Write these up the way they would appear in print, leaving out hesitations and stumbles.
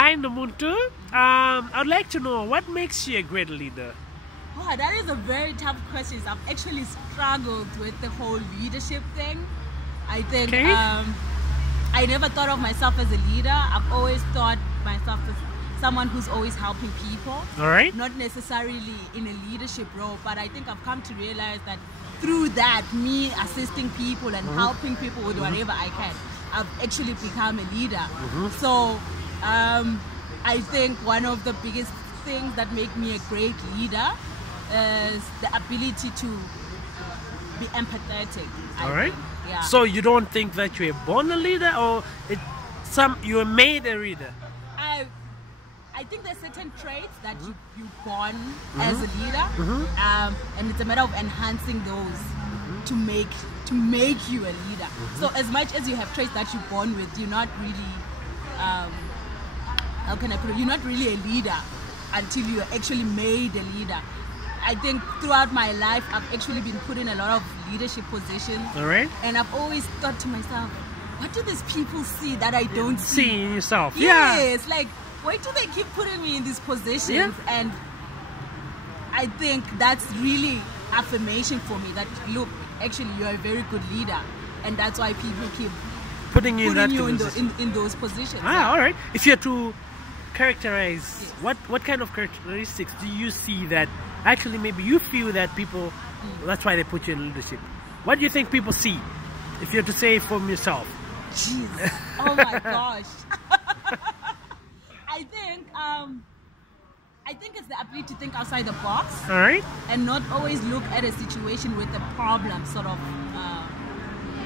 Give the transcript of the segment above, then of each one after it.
Hi, Nomuntu. I'd like to know what makes you a great leader. Oh, that is a very tough question. I've actually struggled with the whole leadership thing. I think I never thought of myself as a leader. I've always thought myself as someone who's always helping people. All right. Not necessarily in a leadership role, but I think I've come to realize that through that, me assisting people and helping people with whatever I can, I've actually become a leader. So I think one of the biggest things that make me a great leader is the ability to be empathetic. All right. Yeah. So you don't think that you were born a leader, or you were made a leader? I think there's certain traits that you're born as a leader, and it's a matter of enhancing those to make you a leader. So as much as you have traits that you're born with, you're not really how can I put it? You're not really a leader until you're actually made a leader. I think throughout my life, I've actually been put in a lot of leadership positions. All right. And I've always thought to myself, what do these people see that I don't see in yourself? Yes, like, why do they keep putting me in these positions? Yeah. And I think that's really affirmation for me that, look, actually you're a very good leader. And that's why people keep putting you in those positions. All right. If you're to characterize, what kind of characteristics do you see that actually maybe you feel that people, that's why they put you in leadership? What do you think people see, if you're to say it from yourself? Jeez. Oh my gosh. I think it's the ability to think outside the box. All right. And not always look at a situation with a problem, sort of,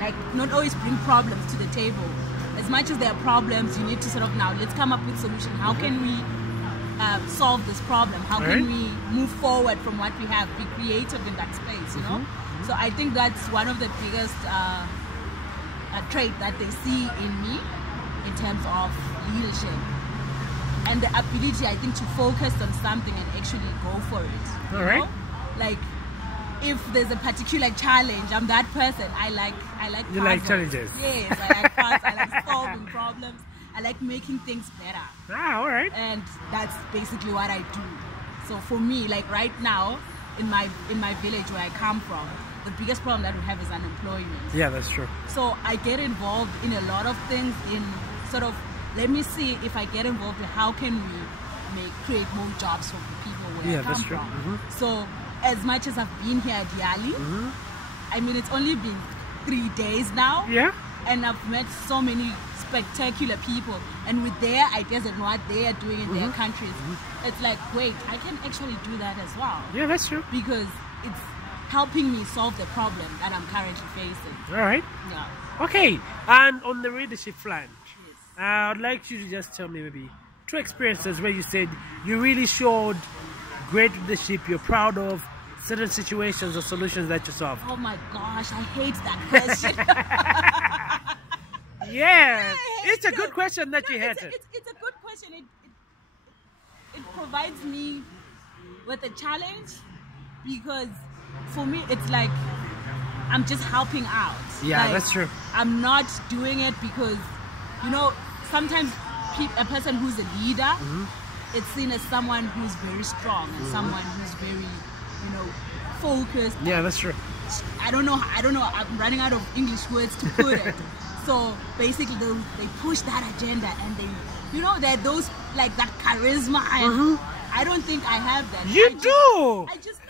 like not always bring problems to the table. As much as there are problems, you need to sort of now, let's come up with solution. How can we solve this problem? How can we move forward from what we have? Be creative in that space, you know? So I think that's one of the biggest trait that they see in me in terms of leadership. And the ability, I think, to focus on something and actually go for it. All right. Know? Like, if there's a particular challenge, I'm that person. I like You puzzles. like challenges. Yes, I like puzzles. I like solving problems. I like making things better. All right. And that's basically what I do. So for me, like right now, in my village where I come from, the biggest problem that we have is unemployment. Yeah, that's true. So I get involved in a lot of things in sort of, let me see if I get involved in how can we create more jobs for the people where I come that's true. from. So as much as I've been here at Yali, I mean, it's only been 3 days now. Yeah. And I've met so many spectacular people, and with their ideas and what they are doing in their countries, it's like, wait, I can actually do that as well. Yeah, that's true. Because it's helping me solve the problem that I'm currently facing. All right. Yeah. Okay, and on the leadership front, I'd like you to just tell me maybe 2 experiences where you said you really showed great leadership, you're proud of certain situations or solutions that you solved. Oh my gosh, I hate that question. Yeah, it's a good question that you had. It's a good question. It provides me with a challenge, because for me it's like I'm just helping out. Yeah, like, that's true. I'm not doing it because, you know, sometimes a person who's a leader, it's seen as someone who's very strong and someone who's very, you know, focused. Yeah, that's true. I don't know, I'm running out of English words to put it. So basically they push that agenda, and they, you know, they're those, like that charisma, and I don't think I have that. I just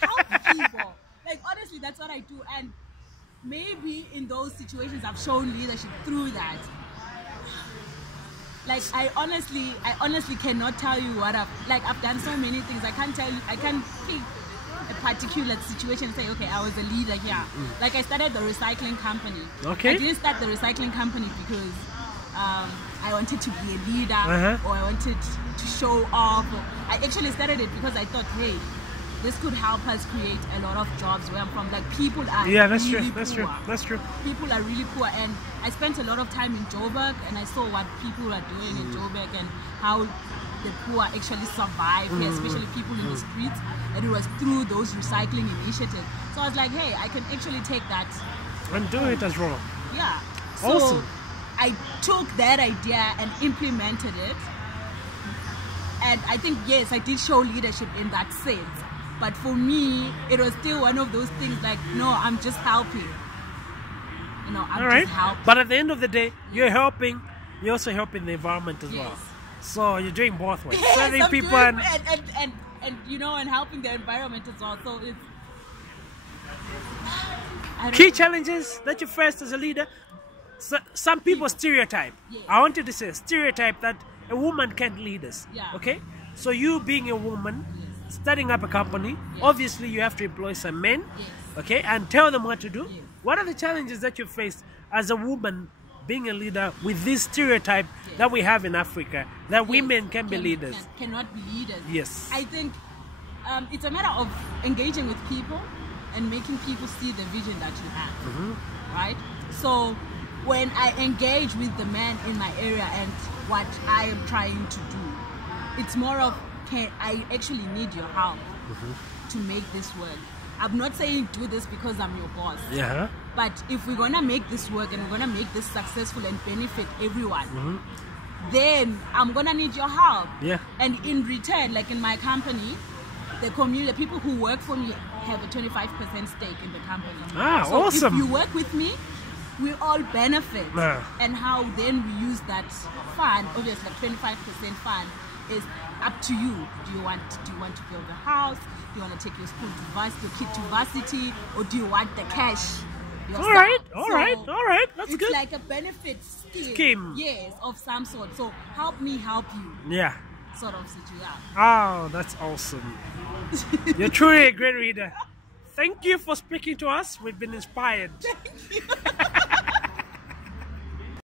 help people. Like, honestly, that's what I do. And maybe in those situations I've shown leadership through that. Like, I honestly cannot tell you what I've done so many things. I can't pick a particular situation and say, okay, I was a leader here. Like, I started the recycling company. Okay. I didn't start the recycling company because I wanted to be a leader or I wanted to show off. I actually started it because I thought, hey, this could help us create a lot of jobs where I'm from. Like, people are that's really true. That's poor. true. That's true. People are really poor, and I spent a lot of time in Joburg, and I saw what people are doing in Joburg and how the poor actually survive, especially people in the streets. And it was through those recycling initiatives. So I was like, hey, I can actually take that and do it as well. Yeah. Awesome. So I took that idea and implemented it. And I think, yes, I did show leadership in that sense. But for me, it was still one of those things like, no, I'm just helping. You know, I'm just helping. But at the end of the day, you're helping. You're also helping the environment as well. So you're doing both ways. Yes, Serving people and you know, and helping the environment as well. So it's key challenges that you face as a leader. So, some people stereotype. Yes. I wanted to say stereotype that a woman can't lead us. Yeah. Okay. So you being a woman, starting up a company, obviously you have to employ some men. Yes. Okay, and tell them what to do. Yes. What are the challenges that you face as a woman being a leader with this stereotype that we have in Africa that women can be leaders? Cannot be leaders. Yes. I think it's a matter of engaging with people and making people see the vision that you have. Right? So when I engage with the man in my area and what I am trying to do, it's more of, I actually need your help to make this work. I'm not saying do this because I'm your boss. Yeah. But if we're gonna make this work and we're gonna make this successful and benefit everyone, then I'm gonna need your help. Yeah. And in return, like in my company, the community, the people who work for me have a 25% stake in the company. Ah, so awesome. if you work with me, we all benefit. Yeah. And how then we use that fund, obviously like 25% fund, is up to you. Do you want to build a house? Do you want to take your school to varsity, your kid to varsity, or do you want the cash yourself? All right. That's it's good. It's like a benefit scheme. Yes, of some sort. So help me help you. Yeah. Sort of situation. Oh, that's awesome. You're truly a great reader. Thank you for speaking to us. We've been inspired. Thank you.